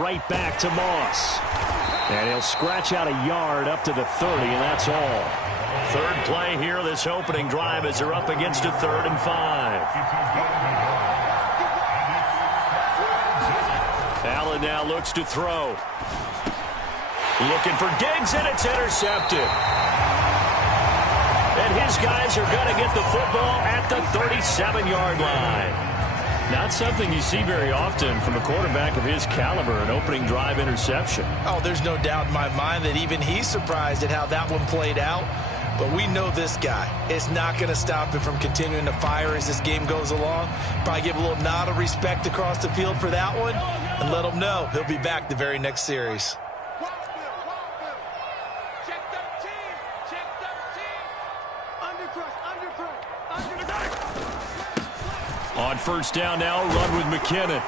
Right back to Moss. And he'll scratch out a yard up to the 30, and that's all. Third play here, this opening drive, as they're up against a 3rd and 5. Allen now looks to throw. Looking for Diggs, and it's intercepted. And his guys are going to get the football at the 37-yard line. Not something you see very often from a quarterback of his caliber, an opening drive interception. Oh, there's no doubt in my mind that even he's surprised at how that one played out. But we know this guy. It's not going to stop him from continuing to fire as this game goes along. Probably give a little nod of respect across the field for that one and let him know he'll be back the very next series. On first down now, run with McKinnon.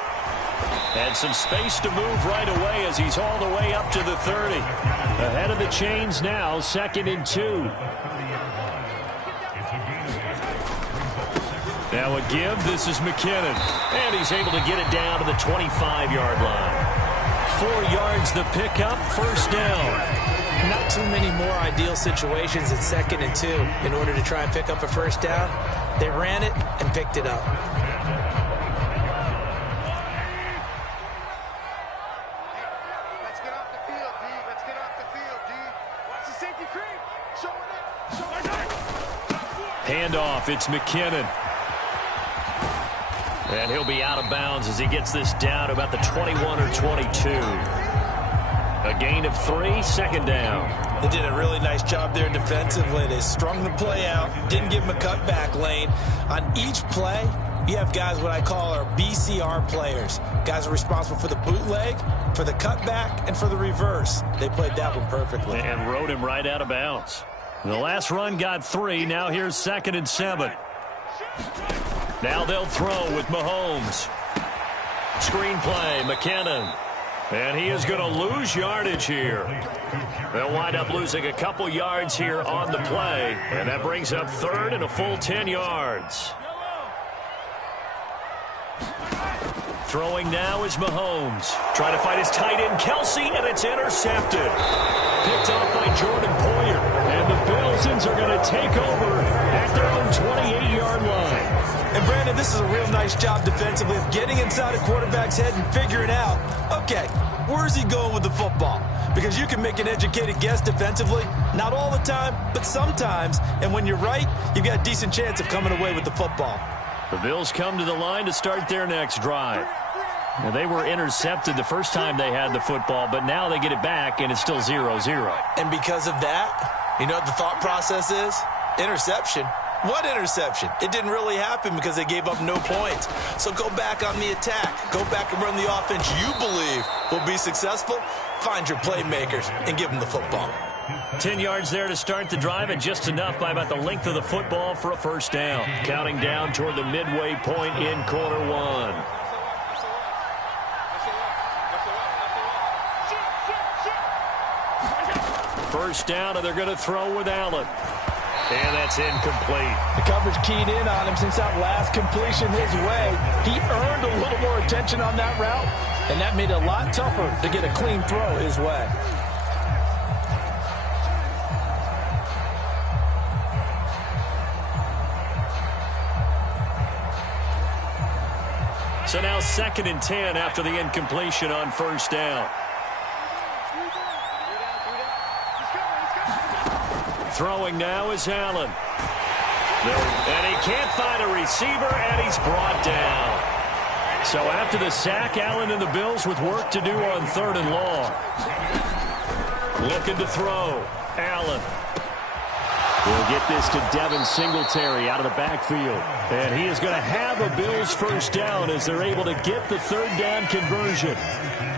And some space to move right away as he's all the way up to the 30. Ahead of the chains now, 2nd and 2. Now a give, this is McKinnon. And he's able to get it down to the 25-yard line. 4 yards the pickup, first down. Not too many more ideal situations at 2nd and 2 in order to try and pick up a first down. They ran it and picked it up. Let's get off the field, D. Let's get off the field, D. Watch the safety creep. Show it. Handoff, it's McKinnon. And he'll be out of bounds as he gets this down to about the 21 or 22. A gain of 3, 2nd down. They did a really nice job there defensively. They strung the play out, didn't give him a cutback lane. On each play, you have guys what I call our BCR players. Guys are responsible for the bootleg, for the cutback, and for the reverse. They played that one perfectly. And rode him right out of bounds. The last run got 3. Now here's 2nd and 7. Now they'll throw with Mahomes. Screenplay, McKinnon. And he is going to lose yardage here. They'll wind up losing a couple yards here on the play. And that brings up 3rd and a full 10 yards. Throwing now is Mahomes. Trying to fight his tight end, Kelsey, and it's intercepted. Picked off by Jordan Poyer. And the Bills are going to take over at their own 28-yard line. And, Brandon, this is a real nice job defensively of getting inside a quarterback's head and figuring out, okay, where's he going with the football? Because you can make an educated guess defensively, not all the time, but sometimes. And when you're right, you've got a decent chance of coming away with the football. The Bills come to the line to start their next drive. Now, they were intercepted the first time they had the football, but now they get it back, and it's still 0-0. And because of that, you know what the thought process is? Interception. What interception? It didn't really happen because they gave up no points. So go back on the attack. Go back and run the offense you believe will be successful. Find your playmakers and give them the football. 10 yards there to start the drive, and just enough by about the length of the football for a first down. Counting down toward the midway point in quarter 1. First down, and they're going to throw with Allen. And that's incomplete. The coverage keyed in on him since that last completion his way. He earned a little more attention on that route, and that made it a lot tougher to get a clean throw his way. So now 2nd and 10 after the incompletion on first down. Throwing now is Allen. And he can't find a receiver, and he's brought down. So after the sack, Allen and the Bills with work to do on 3rd and long. Looking to throw. Allen. We'll get this to Devin Singletary out of the backfield. And he is going to have a Bills first down as they're able to get the 3rd down conversion.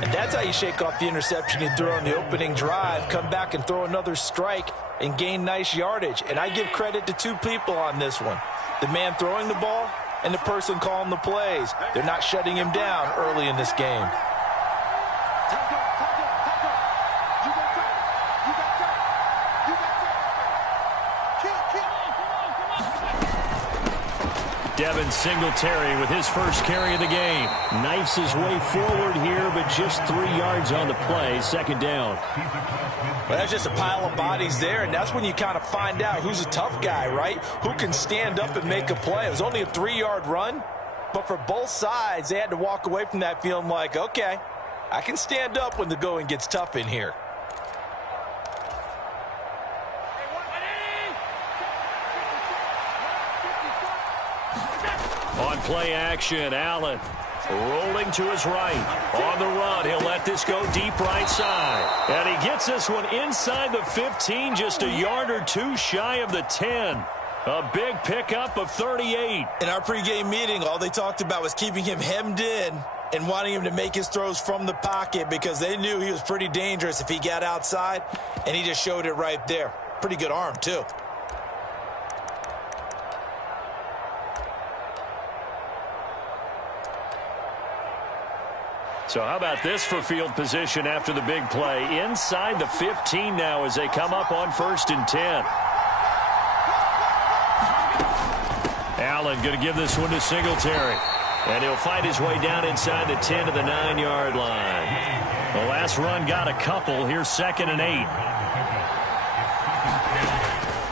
And that's how you shake off the interception you threw on the opening drive, come back and throw another strike and gain nice yardage. And I give credit to 2 people on this one. The man throwing the ball and the person calling the plays. They're not shutting him down early in this game. Devin Singletary with his first carry of the game. Knifes his way forward here, but just 3 yards on the play. Second down. Well, that's just a pile of bodies there, and that's when you kind of find out who's a tough guy, right? Who can stand up and make a play. It was only a 3-yard run, but for both sides, they had to walk away from that feeling like, okay, I can stand up when the going gets tough in here. On play action, Allen rolling to his right. On the run, he'll let this go deep right side. And he gets this one inside the 15, just a yard or two shy of the 10. A big pickup of 38. In our pregame meeting, all they talked about was keeping him hemmed in and wanting him to make his throws from the pocket because they knew he was pretty dangerous if he got outside, and he just showed it right there. Pretty good arm, too. So how about this for field position after the big play? Inside the 15 now as they come up on 1st and 10. Allen going to give this one to Singletary. And he'll fight his way down inside the 10 to the 9-yard line. The last run got a couple. Here's 2nd and 8.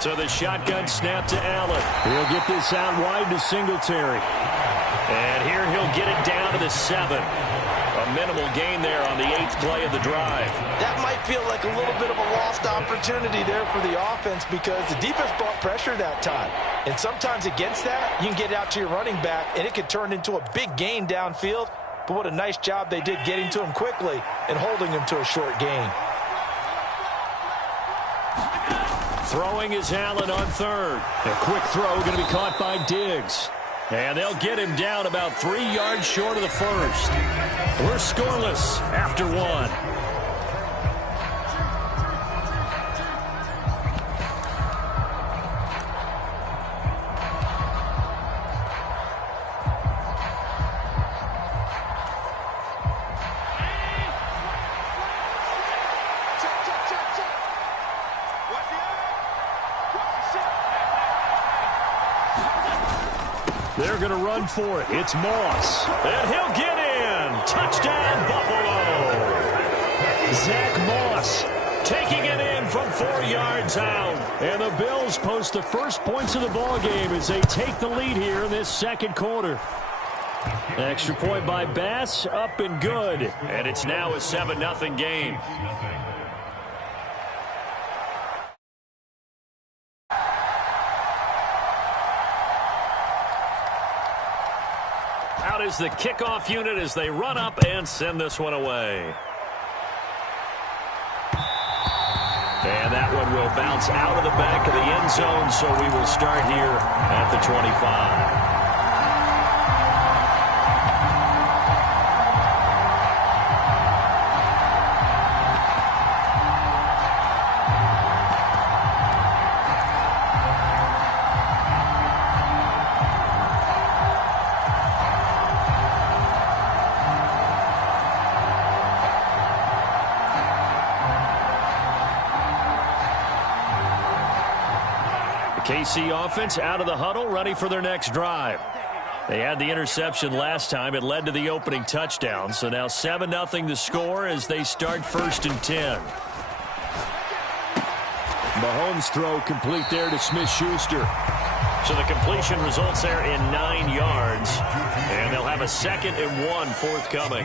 So the shotgun snap to Allen. He'll get this out wide to Singletary. And here he'll get it down to the 7. A minimal gain there on the 8th play of the drive. That might feel like a little bit of a lost opportunity there for the offense because the defense brought pressure that time. And sometimes against that, you can get out to your running back, and it could turn into a big gain downfield. But what a nice job they did getting to him quickly and holding him to a short gain. Throwing is Allen on 3rd. A quick throw going to be caught by Diggs. And they'll get him down about 3 yards short of the 1st. We're scoreless after 1. They're going to run for it. It's Moss. And he'll get in. Touchdown, Buffalo. Zach Moss taking it in from 4 yards out. And the Bills post the first points of the ballgame as they take the lead here in this 2nd quarter. Extra point by Bass, up and good. And it's now a 7-0 game. Out is the kickoff unit as they run up and send this one away. And that one will bounce out of the back of the end zone, so we will start here at the 25. KC offense out of the huddle, ready for their next drive. They had the interception last time. It led to the opening touchdown. So now 7-0 the score as they start 1st and 10. Mahomes' throw complete there to Smith-Schuster. So the completion results there in 9 yards. And they'll have a 2nd and 1 forthcoming.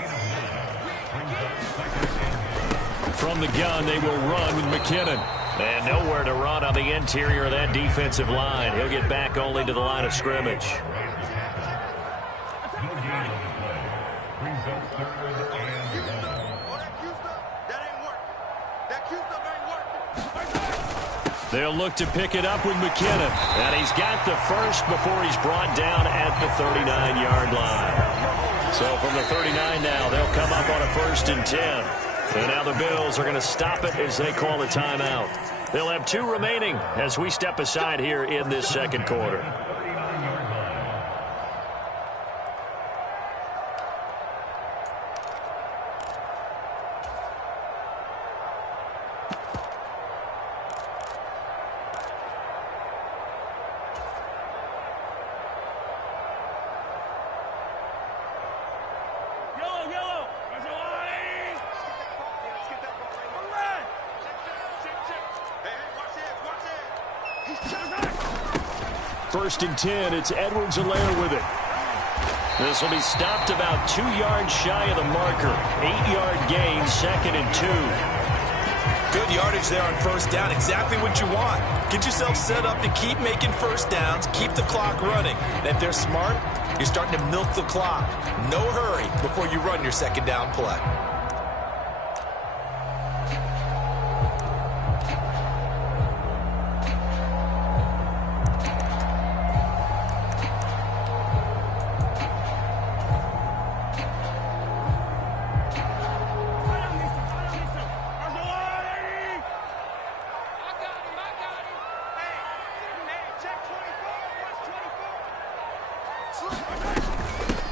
From the gun, they will run with McKinnon. And nowhere to run on the interior of that defensive line. He'll get back only to the line of scrimmage. They'll look to pick it up with McKinnon. And he's got the first before he's brought down at the 39-yard line. So from the 39 now, they'll come up on a 1st and 10. And now the Bills are going to stop it as they call a timeout. They'll have 2 remaining as we step aside here in this 2nd quarter. 1st and 10. It's Edwards-Helaire with it. This will be stopped about 2 yards shy of the marker. 8-yard gain, 2nd and 2. Good yardage there on 1st down. Exactly what you want. Get yourself set up to keep making 1st downs, keep the clock running. And if they're smart, you're starting to milk the clock. No hurry before you run your 2nd down play.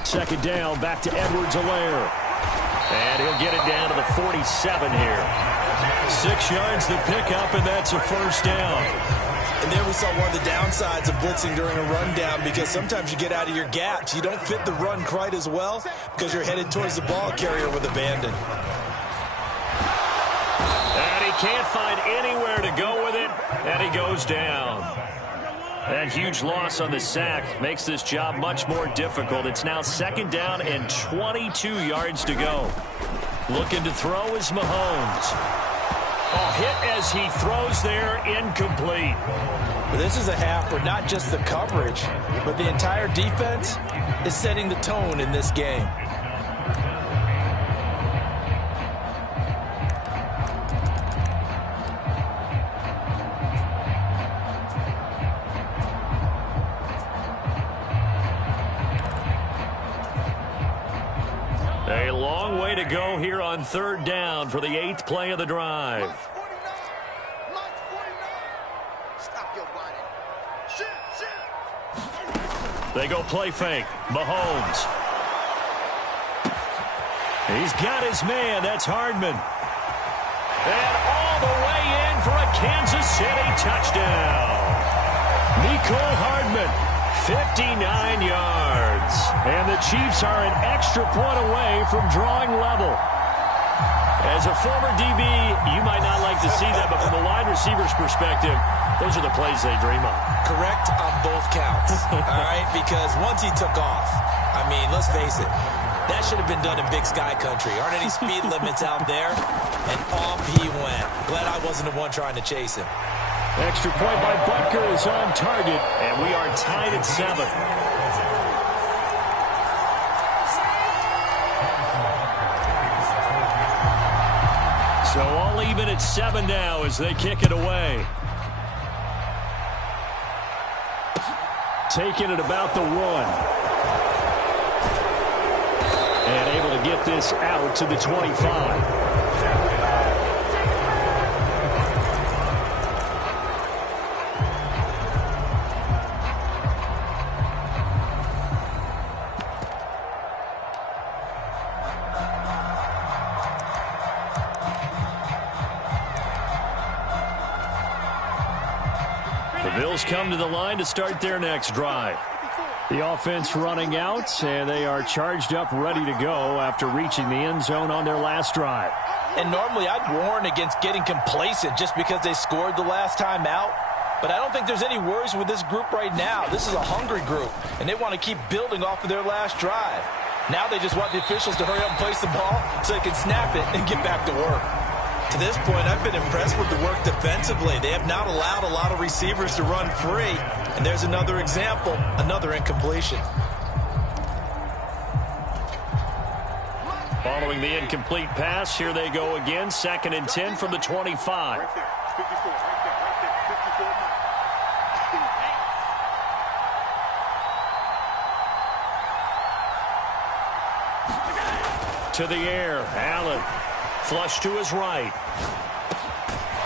Second down, back to Edwards-Helaire. And he'll get it down to the 47 here. 6 yards to pick up, and that's a 1st down. And there we saw one of the downsides of blitzing during a rundown, because sometimes you get out of your gaps. You don't fit the run quite as well because you're headed towards the ball carrier with abandon. And he can't find anywhere to go with it, and he goes down. That huge loss on the sack makes this job much more difficult. It's now 2nd down and 22 yards to go. Looking to throw is Mahomes. Hit as he throws there, incomplete. But this is a half where not just the coverage, but the entire defense is setting the tone in this game. A long way to go here on 3rd down for the 8th play of the drive. They go play fake. Mahomes. He's got his man. That's Hardman. And all the way in for a Kansas City touchdown. Mecole Hardman, 59 yards. And the Chiefs are an extra point away from drawing level. As a former DB, you might not like to see that, but from the wide receiver's perspective, those are the plays they dream of. Correct on both counts, all right? Because once he took off, I mean, let's face it, that should have been done in Big Sky Country. Aren't any speed limits out there? And off he went. Glad I wasn't the one trying to chase him. Extra point by Butker is on target, and we are tied at 7. So all even at 7 now as they kick it away. Taking it about the 1. And able to get this out to the 25. Come to the line to start their next drive. The offense running out, and they are charged up, ready to go after reaching the end zone on their last drive. And normally I'd warn against getting complacent just because they scored the last time out. But I don't think there's any worries with this group right now. This is a hungry group, and they want to keep building off of their last drive. Now they just want the officials to hurry up and place the ball so they can snap it and get back to work. To this point, I've been impressed with the work defensively. They have not allowed a lot of receivers to run free. And there's another example, another incompletion. Following the incomplete pass, here they go again. 2nd and 10 from the 25. Right there, 54, right there, 54. To the air, Allen. Flush to his right.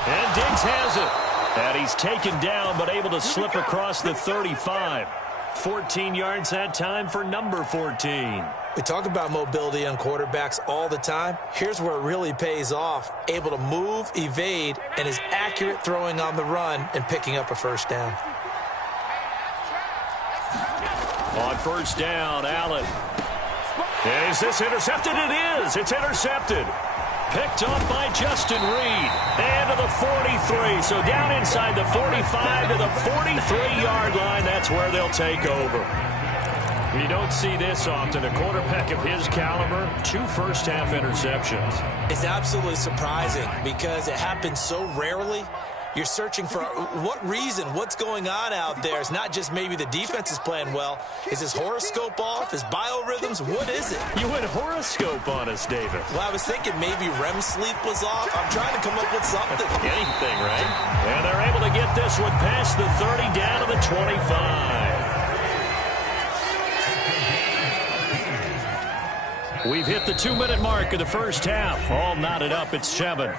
And Diggs has it. And he's taken down, but able to slip across the 35. 14 yards that time for number 14. We talk about mobility on quarterbacks all the time. Here's where it really pays off. Able to move, evade, and is accurate throwing on the run and picking up a 1st down. On 1st down, Allen. Is this intercepted? It is. It's intercepted. Picked off by Justin Reed. And to the 43. So down inside the 45 to the 43-yard line. That's where they'll take over. You don't see this often. A quarterback of his caliber, 2 first-half interceptions. It's absolutely surprising because it happens so rarely. You're searching for what reason, what's going on out there. It's not just maybe the defense is playing well. Is his horoscope off? His biorhythms? What is it? You went horoscope on us, David. Well, I was thinking maybe REM sleep was off. I'm trying to come up with something. Anything, right? And they're able to get this one past the 30 down to the 25. We've hit the 2-minute mark of the first half. All knotted up at 7.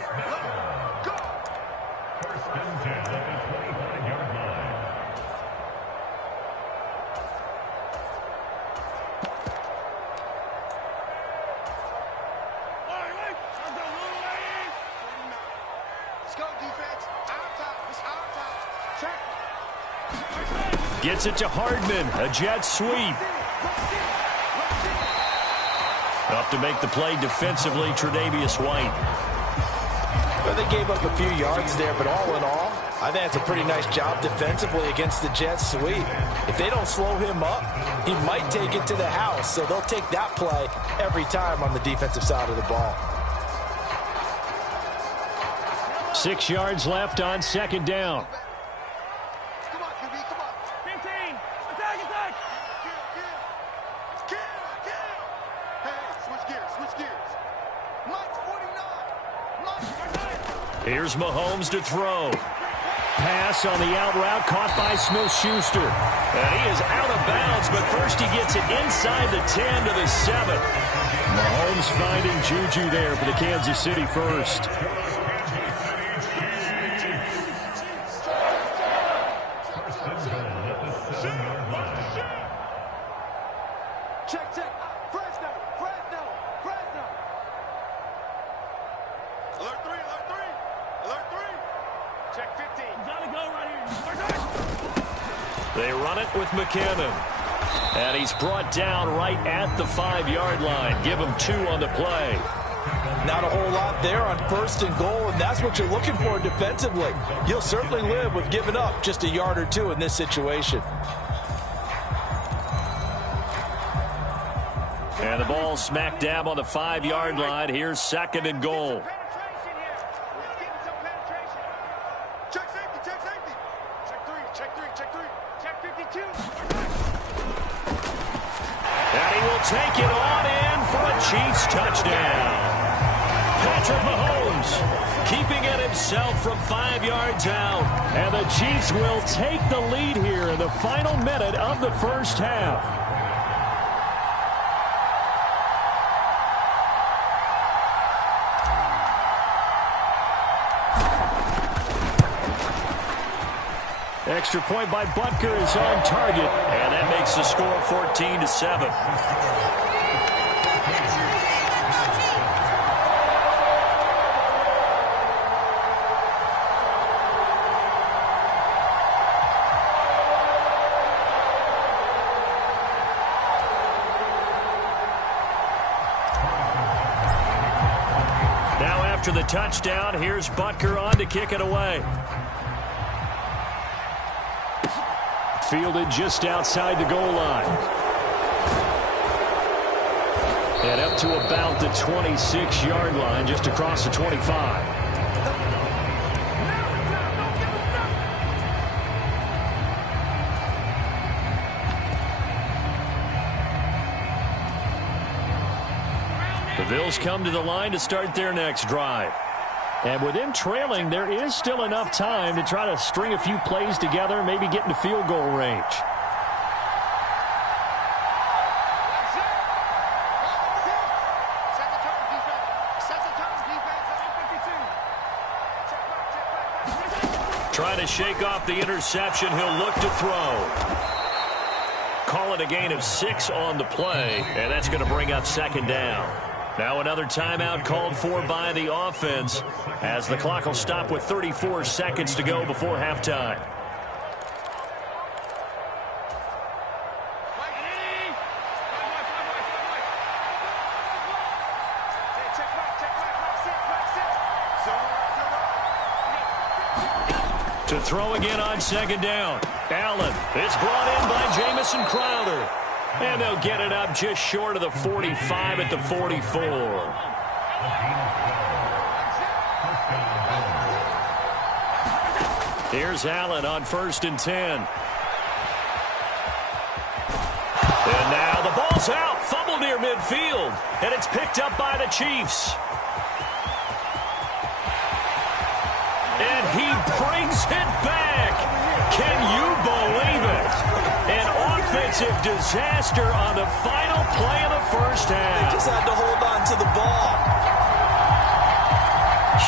Gets it to Hardman. A jet sweep. Up to make the play defensively, Tre'Davious White. Well, they gave up a few yards there, but all in all, I think it's a pretty nice job defensively against the jet sweep. If they don't slow him up, he might take it to the house, so they'll take that play every time on the defensive side of the ball. 6 yards left on second down. Come on, QB, come on. 15. Attack, attack. Kill. Hey, switch gears. Mike's 49. Here's Mahomes to throw. Pass on the out route caught by Smith-Schuster. And he is out of bounds, but first he gets it inside the 10 to the 7. Mahomes finding Juju there for the Kansas City first. Check. Fresno. Alert 3. Check 15. Gotta go right here. They run it with McKinnon. And he's brought down right at the 5-yard line. Give him 2 on the play. Not a whole lot there on 1st and goal, and that's what you're looking for defensively. You'll certainly live with giving up just a yard or 2 in this situation. And the ball smack dab on the 5-yard line. Here's 2nd and goal. Check safety. Check 52. And he will take it on in for a Chiefs touchdown. Patrick Mahomes keeping it himself from 5 yards out. And the Chiefs will take the lead here in the final minute of the first half. Extra point by Butker is on target, and that makes the score 14-7. Now after the touchdown, here's Butker on to kick it away. Fielded just outside the goal line. And up to about the 26-yard line, just across the 25. The Bills come to the line to start their next drive. And with them trailing, there is still enough time to try to string a few plays together, maybe get into field goal range. Trying to shake off the interception, he'll look to throw. Call it a gain of 6 on the play, and that's going to bring up 2nd down. Now another timeout called for by the offense as the clock will stop with 34 seconds to go before halftime. To throw again on second down. Allen. It's brought in by Jamison Crowder. And they'll get it up just short of the 45 at the 44. Here's Allen on 1st and 10. And now the ball's out. Fumble near midfield. And it's picked up by the Chiefs. And he brings it back. Can you believe it? An offensive disaster on the final play of the first half. They just had to hold on to the ball.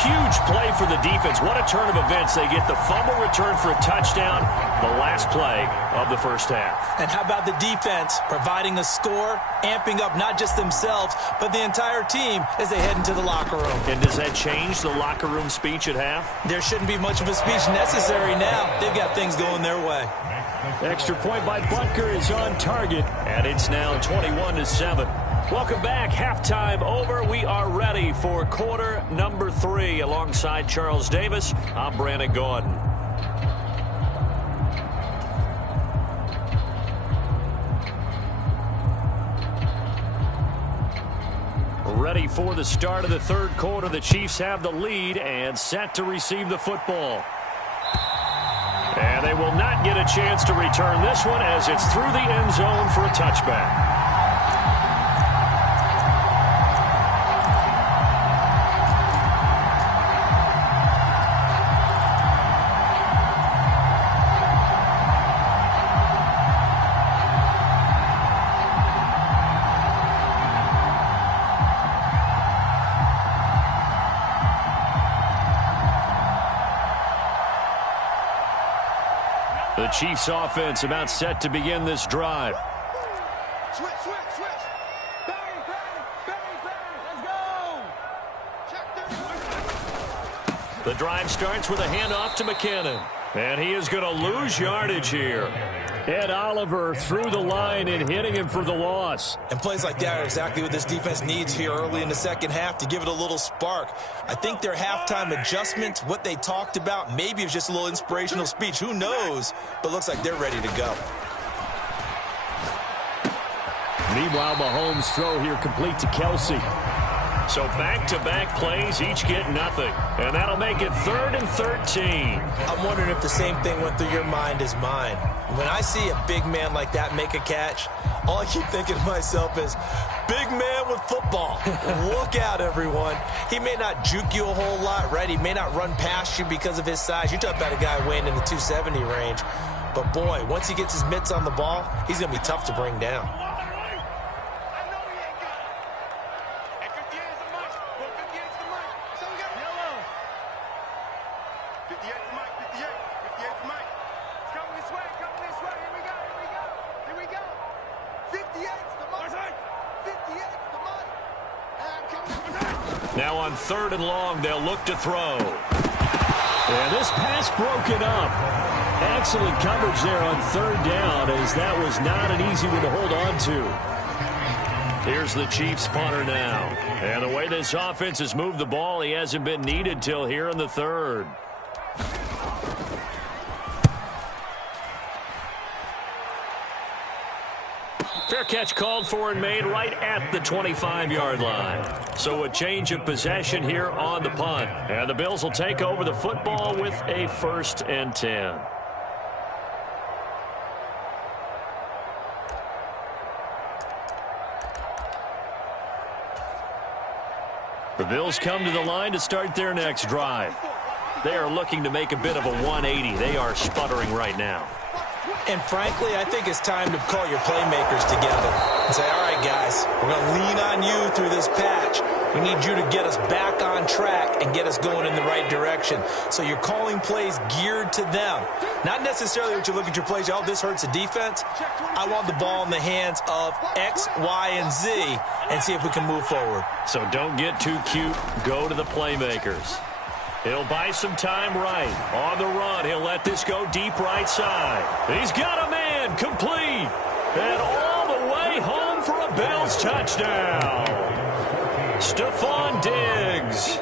Huge play for the defense. What a turn of events. They get the fumble return for a touchdown, the last play of the first half. And how about the defense providing a score, amping up not just themselves, but the entire team as they head into the locker room. And does that change the locker room speech at half? There shouldn't be much of a speech necessary now. They've got things going their way. Extra point by Butker is on target, and it's now 21-7. Welcome back. Halftime over. We are ready for quarter number 3. Alongside Charles Davis, I'm Brandon Gordon. Ready for the start of the third quarter. The Chiefs have the lead and set to receive the football. And they will not get a chance to return this one as it's through the end zone for a touchback. The Chiefs offense about set to begin this drive. Switch. Bang, bang, bang, bang. Let's go. Check. The drive starts with a handoff to McKinnon. And he is going to lose yardage here. Ed Oliver through the line and hitting him for the loss. And plays like that are exactly what this defense needs here early in the second half to give it a little spark. I think their halftime adjustment, what they talked about, maybe it was just a little inspirational speech. Who knows? But looks like they're ready to go. Meanwhile, Mahomes' throw here complete to Kelsey. So back-to-back plays, each get nothing. And that'll make it 3rd and 13. I'm wondering if the same thing went through your mind as mine. When I see a big man like that make a catch, all I keep thinking to myself is, big man with football. Look out, everyone. He may not juke you a whole lot, right? He may not run past you because of his size. You talk about a guy weighing in the 270 range. But, boy, once he gets his mitts on the ball, he's going to be tough to bring down. Now on 3rd and long, they'll look to throw. And this pass broken up. Excellent coverage there on 3rd down, as that was not an easy one to hold on to. Here's the Chiefs punter now. And the way this offense has moved the ball, he hasn't been needed till here in the 3rd. Fair catch called for and made right at the 25-yard line. So a change of possession here on the punt. And the Bills will take over the football with a 1st and 10. The Bills come to the line to start their next drive. They are looking to make a bit of a 180. They are sputtering right now. And frankly, I think it's time to call your playmakers together and say, all right, guys, we're going to lean on you through this patch. We need you to get us back on track and get us going in the right direction. So you're calling plays geared to them. Not necessarily what you look at your plays, oh, this hurts the defense. I want the ball in the hands of X, Y, and Z and see if we can move forward. So don't get too cute. Go to the playmakers. He'll buy some time right. On the run, he'll let this go deep right side. He's got a man complete. And all the way home for a Bills touchdown. Stephon Diggs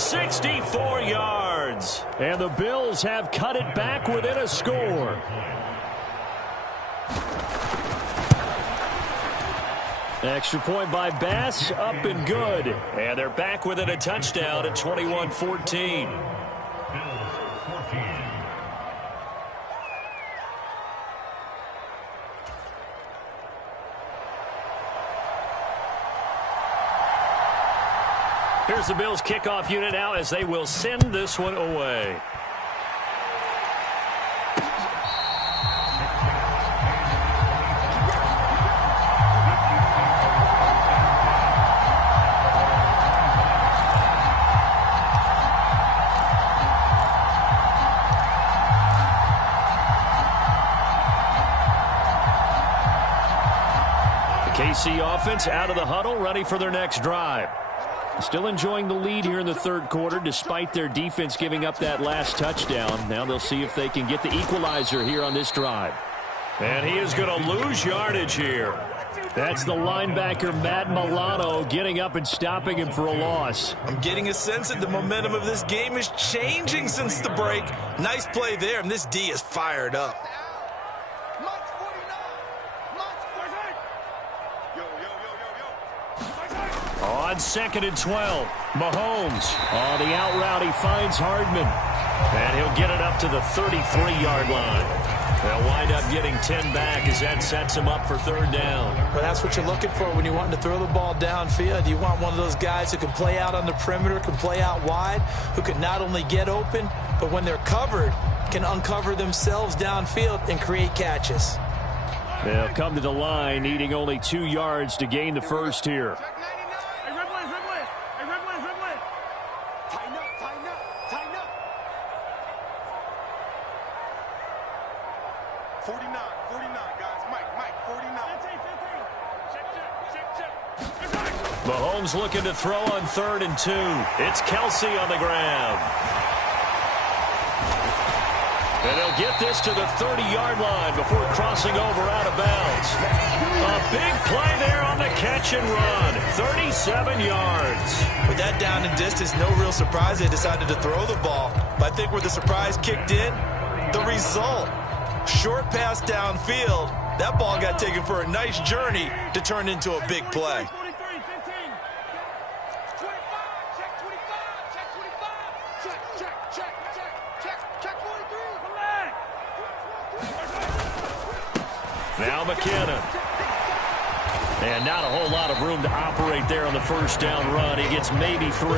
64 yards. And the Bills have cut it back within a score. Extra point by Bass, up and good. And they're back within a touchdown at 21-14. Here's the Bills kickoff unit now as they will send this one away. The KC offense out of the huddle, ready for their next drive. Still enjoying the lead here in the third quarter despite their defense giving up that last touchdown. Now they'll see if they can get the equalizer here on this drive. And he is going to lose yardage here. That's the linebacker, Matt Milano, getting up and stopping him for a loss. I'm getting a sense that the momentum of this game is changing since the break. Nice play there, and this D is fired up. On 2nd and 12, Mahomes on the out route. He finds Hardman, and he'll get it up to the 33-yard line. They'll wind up getting 10 back as that sets him up for third down. Well, that's what you're looking for when you want to throw the ball downfield. You want one of those guys who can play out on the perimeter, can play out wide, who can not only get open, but when they're covered, can uncover themselves downfield and create catches. They'll come to the line, needing only 2 yards to gain the first here. Mahomes looking to throw on 3rd and 2. It's Kelsey on the ground. And they'll get this to the 30-yard line before crossing over out of bounds. A big play there on the catch and run. 37 yards. With that down and distance, no real surprise they decided to throw the ball. But I think where the surprise kicked in, the result. Short pass downfield. That ball got taken for a nice journey to turn into a big play. Now McKinnon. And not a whole lot of room to operate there on the first down run. He gets maybe 3.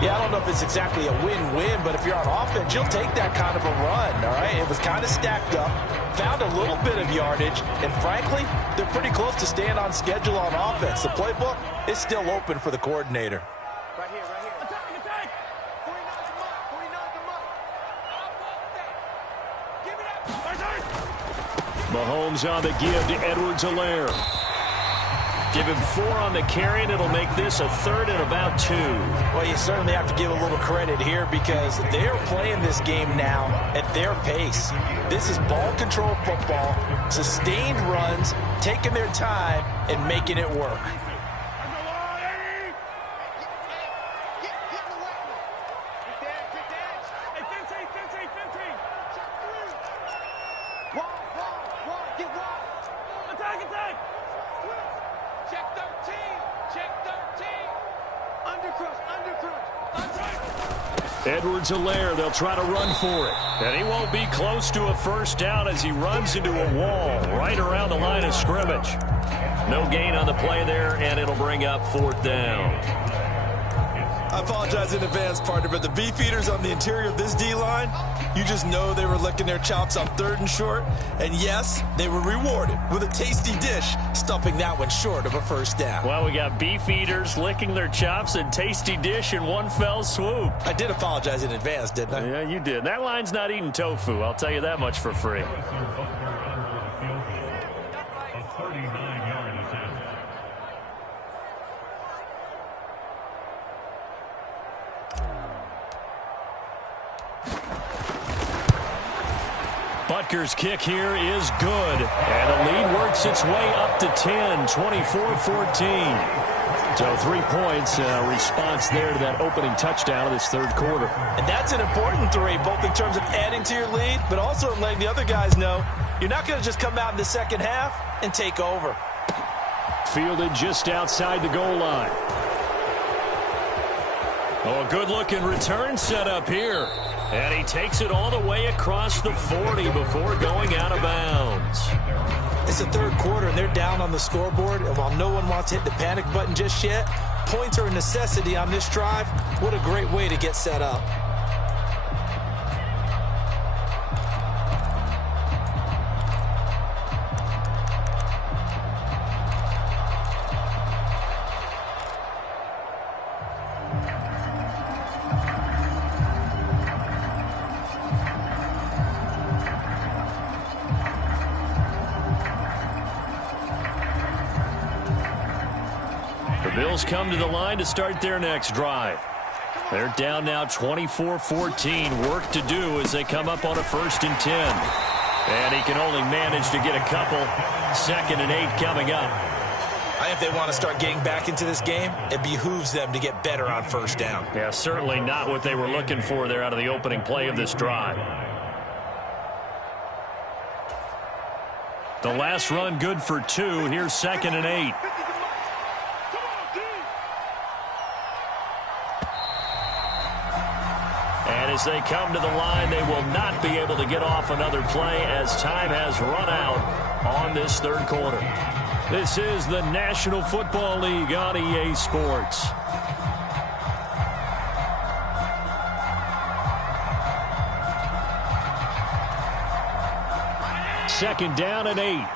Yeah, I don't know if it's exactly a win-win, but if you're on offense, you'll take that kind of a run, all right? It was kind of stacked up, found a little bit of yardage, and frankly, they're pretty close to staying on schedule on offense. The playbook is still open for the coordinator. Right here, right here. Attack! 49's a month. 49's a month. Give it up. Mahomes on the give to Edwards-Helaire. Give him 4 on the carry, and it'll make this a 3rd and about 2. Well, you certainly have to give a little credit here because they're playing this game now at their pace. This is ball control football, sustained runs, taking their time, and making it work. Edwards-Helaire, they'll try to run for it. And he won't be close to a first down as he runs into a wall right around the line of scrimmage. No gain on the play there, and it'll bring up 4th down. I apologize in advance, partner, but the beefeaters on the interior of this D-line, you just know they were licking their chops on 3rd and short. And yes, they were rewarded with a tasty dish, stuffing that one short of a first down. Well, we got beefeaters licking their chops and tasty dish in one fell swoop. I did apologize in advance, didn't I? Yeah, you did. That line's not eating tofu, I'll tell you that much for free. Butker's kick here is good. And the lead works its way up to 10, 24-14. So 3 points, response there to that opening touchdown of this third quarter. And that's an important 3, both in terms of adding to your lead, but also letting the other guys know you're not going to just come out in the second half and take over. Fielded just outside the goal line. Oh, a good-looking return set up here. And he takes it all the way across the 40 before going out of bounds. It's the third quarter, and they're down on the scoreboard. And while no one wants to hit the panic button just yet, points are a necessity on this drive. What a great way to get set up. Bills come to the line to start their next drive. They're down now 24-14. Work to do as they come up on a 1st and 10. And he can only manage to get a couple. 2nd and 8 coming up. I think if they want to start getting back into this game, it behooves them to get better on 1st down. Yeah, certainly not what they were looking for there out of the opening play of this drive. The last run good for 2. Here's 2nd and 8. As they come to the line, they will not be able to get off another play as time has run out on this third quarter. This is the National Football League on EA Sports. Second down and 8.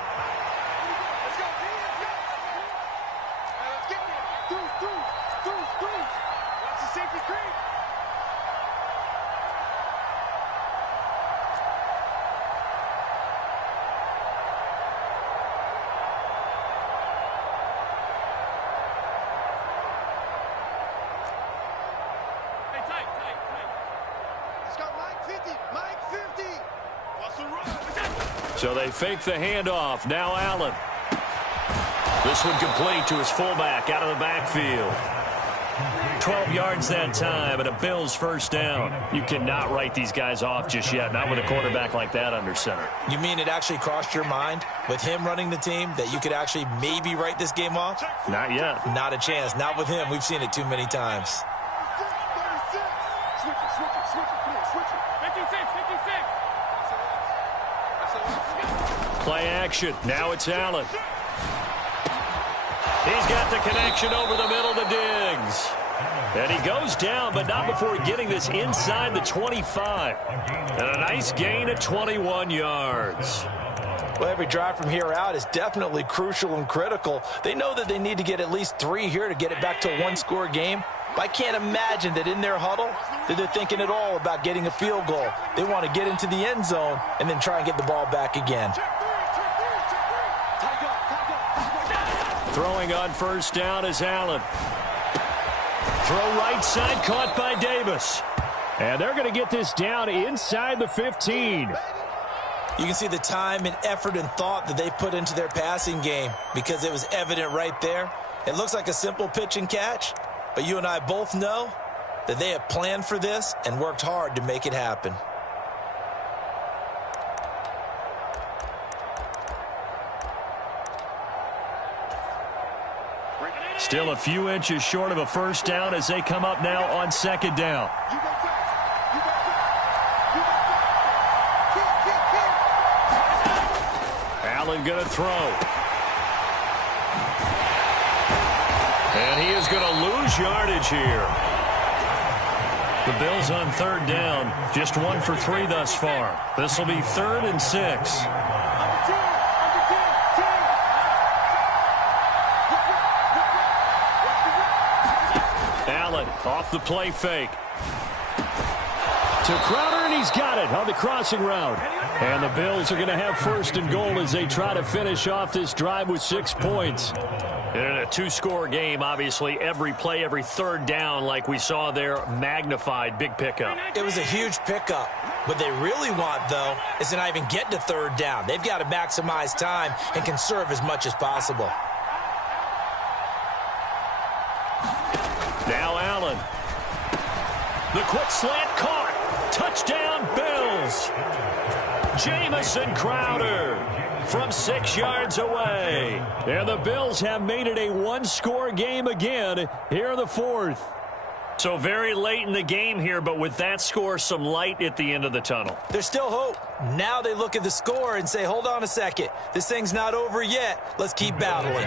So they fake the handoff. Now Allen. This one complete to his fullback out of the backfield. 12 yards that time and a Bills 1st down. You cannot write these guys off just yet, not with a quarterback like that under center. You mean it actually crossed your mind with him running the team that you could actually maybe write this game off? Not yet. Not a chance. Not with him. We've seen it too many times. Play action. Now it's Allen. He's got the connection over the middle to Diggs. And he goes down, but not before getting this inside the 25. And a nice gain at 21 yards. Well, every drive from here out is definitely crucial and critical. They know that they need to get at least 3 here to get it back to a 1-score game. But I can't imagine that in their huddle that they're thinking at all about getting a field goal. They want to get into the end zone and then try and get the ball back again. Throwing on 1st down is Allen. Throw right side, caught by Davis. And they're going to get this down inside the 15. You can see the time and effort and thought that they put into their passing game because it was evident right there. It looks like a simple pitch and catch, but you and I both know that they have planned for this and worked hard to make it happen. Still a few inches short of a 1st down as they come up now on 2nd down. Allen going to throw. And he is going to lose yardage here. The Bills on 3rd down, just 1 for 3 thus far. This will be 3rd and 6. Allen off the play fake. To Crowder, and he's got it on the crossing route. And the Bills are going to have 1st and goal as they try to finish off this drive with 6 points. In a 2-score game, obviously, every play, every 3rd down, like we saw there, magnified, big pickup. It was a huge pickup. What they really want, though, is to not even get to 3rd down. They've got to maximize time and conserve as much as possible. The quick slant caught. Touchdown, Bills. Jamison Crowder from 6 yards away. And the Bills have made it a one-score game again here in the fourth. So very late in the game here, but with that score, some light at the end of the tunnel. There's still hope. Now they look at the score and say, hold on a second. This thing's not over yet. Let's keep battling.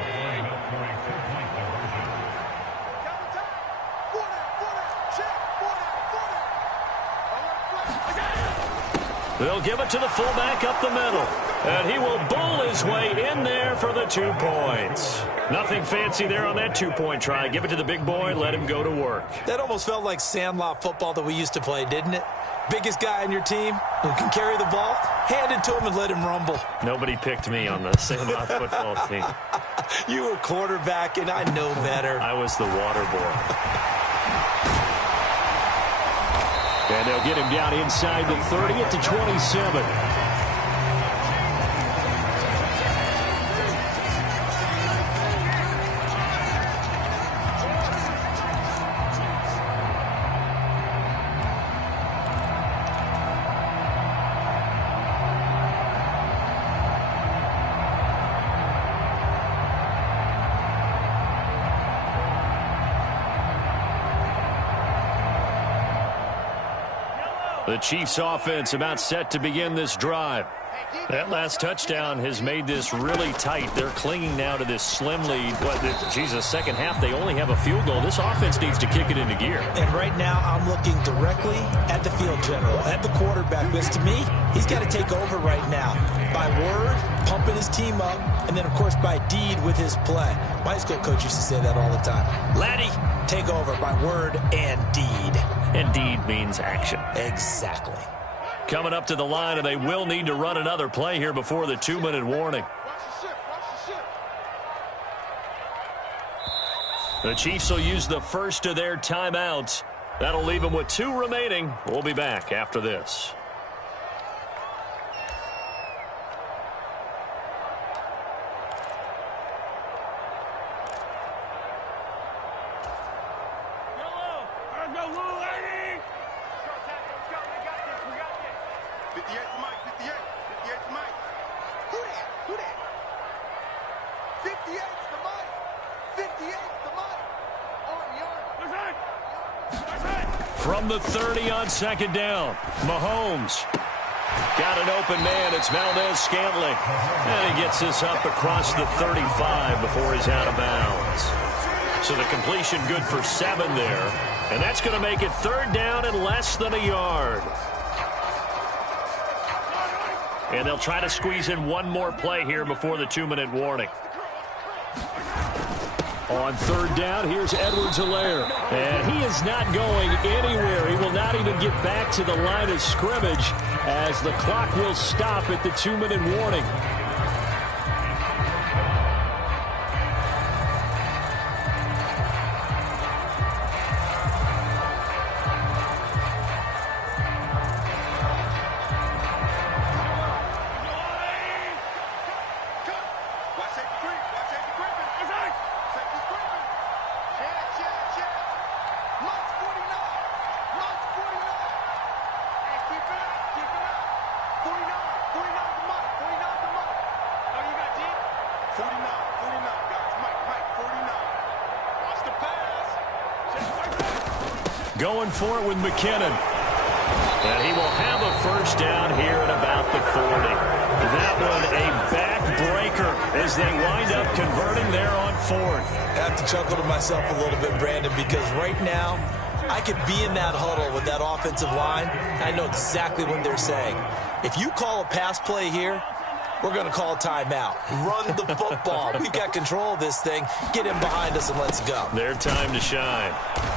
They'll give it to the fullback up the middle. And he will bull his way in there for the 2 points. Nothing fancy there on that 2-point try. Give it to the big boy, let him go to work. That almost felt like sandlot football that we used to play, didn't it? Biggest guy on your team who can carry the ball, hand it to him and let him rumble. Nobody picked me on the sandlot football team. You were quarterback, and I know better. I was the water boy. And they'll get him down inside the 30 at the 27. The Chiefs offense about set to begin this drive. That last touchdown has made this really tight. They're clinging now to this slim lead. Second half, they only have a field goal. This offense needs to kick it into gear. And right now, I'm looking directly at the field general, at the quarterback. Because to me, he's got to take over right now. By word, pumping his team up, and then, of course, by deed with his play. My high school coach used to say that all the time. Laddie, take over by word and deed. And deed means action. Exactly. Coming up to the line, and they will need to run another play here before the 2-minute warning. The Chiefs will use the first of their timeouts. That'll leave them with 2 remaining. We'll be back after this. From the 30 on second down, Mahomes got an open man. It's Valdez-Scantling. And he gets this up across the 35 before he's out of bounds. So the completion good for 7 there. And that's going to make it 3rd down and less than a yard. And they'll try to squeeze in one more play here before the 2-minute warning. On 3rd down, here's Edwards-Helaire. And he is not going anywhere. He will not even get back to the line of scrimmage as the clock will stop at the 2-minute warning. Going for it with McKinnon. And he will have a first down here at about the 40. That one a backbreaker as they wind up converting there on 4th. I have to chuckle to myself a little bit, Brandon, because right now I could be in that huddle with that offensive line. I know exactly what they're saying. If you call a pass play here, we're going to call a timeout. Run the football. We've got control of this thing. Get him behind us and let's go. Their time to shine.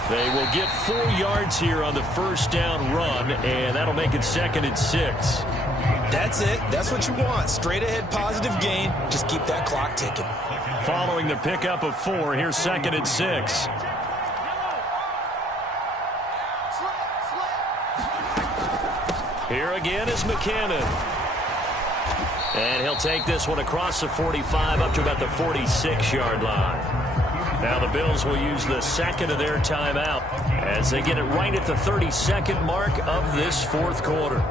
They will get 4 yards here on the first down run, and that'll make it 2nd and 6. That's it. That's what you want. Straight ahead positive gain. Just keep that clock ticking. Following the pickup of 4, here's 2nd and 6. Here again is McKinnon. And he'll take this one across the 45 up to about the 46-yard line. Now the Bills will use the second of their timeout as they get it right at the 32nd mark of this fourth quarter.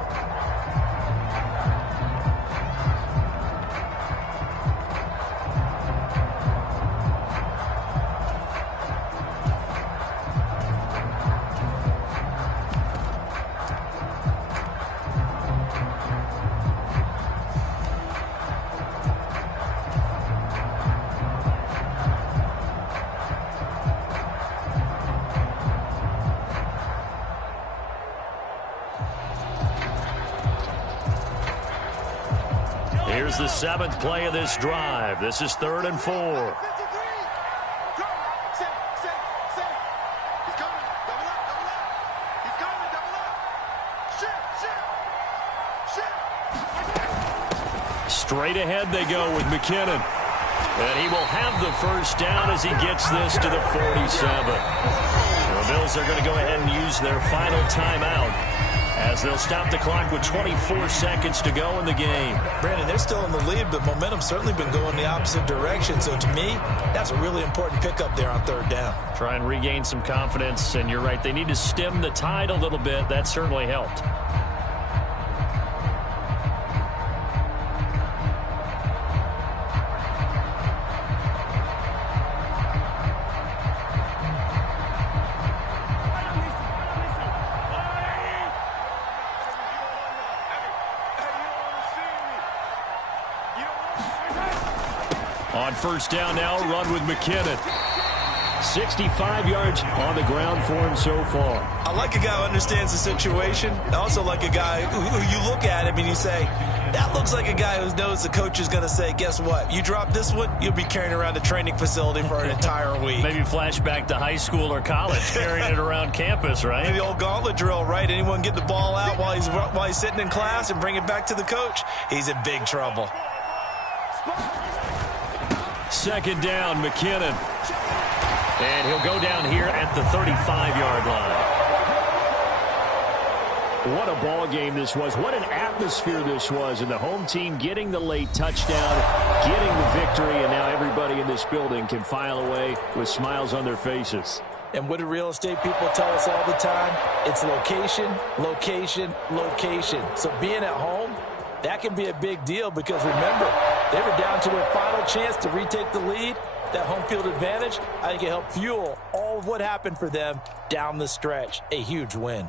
Here's the 7th play of this drive. This is 3rd and 4. He's coming. Double up. He's coming. Double up. Shit. Straight ahead they go with McKinnon. And he will have the first down as he gets this to the 47. The Bills are going to go ahead and use their final timeout as they'll stop the clock with 24 seconds to go in the game. Brandon, they're still in the lead, but momentum's certainly been going the opposite direction. So to me, that's a really important pickup there on 3rd down. Try and regain some confidence, and you're right, they need to stem the tide a little bit. That certainly helped. On 1st down now, run with McKinnon. 65 yards on the ground for him so far. I like a guy who understands the situation. I also like a guy who you look at him and you say, that looks like a guy who knows the coach is going to say, guess what? You drop this one, you'll be carrying around a training facility for an entire week. Maybe flashback to high school or college, carrying it around campus, right? Maybe the old gauntlet drill, right? Anyone get the ball out while he's sitting in class and bring it back to the coach? He's in big trouble. 2nd down, McKinnon. And he'll go down here at the 35-yard line. What a ball game this was. What an atmosphere this was. And the home team getting the late touchdown, getting the victory, and now everybody in this building can file away with smiles on their faces. And what do real estate people tell us all the time? It's location, location, location. So being at home, that can be a big deal because, remember, they were down to their final chance to retake the lead. That home field advantage, I think it helped fuel all of what happened for them down the stretch. A huge win.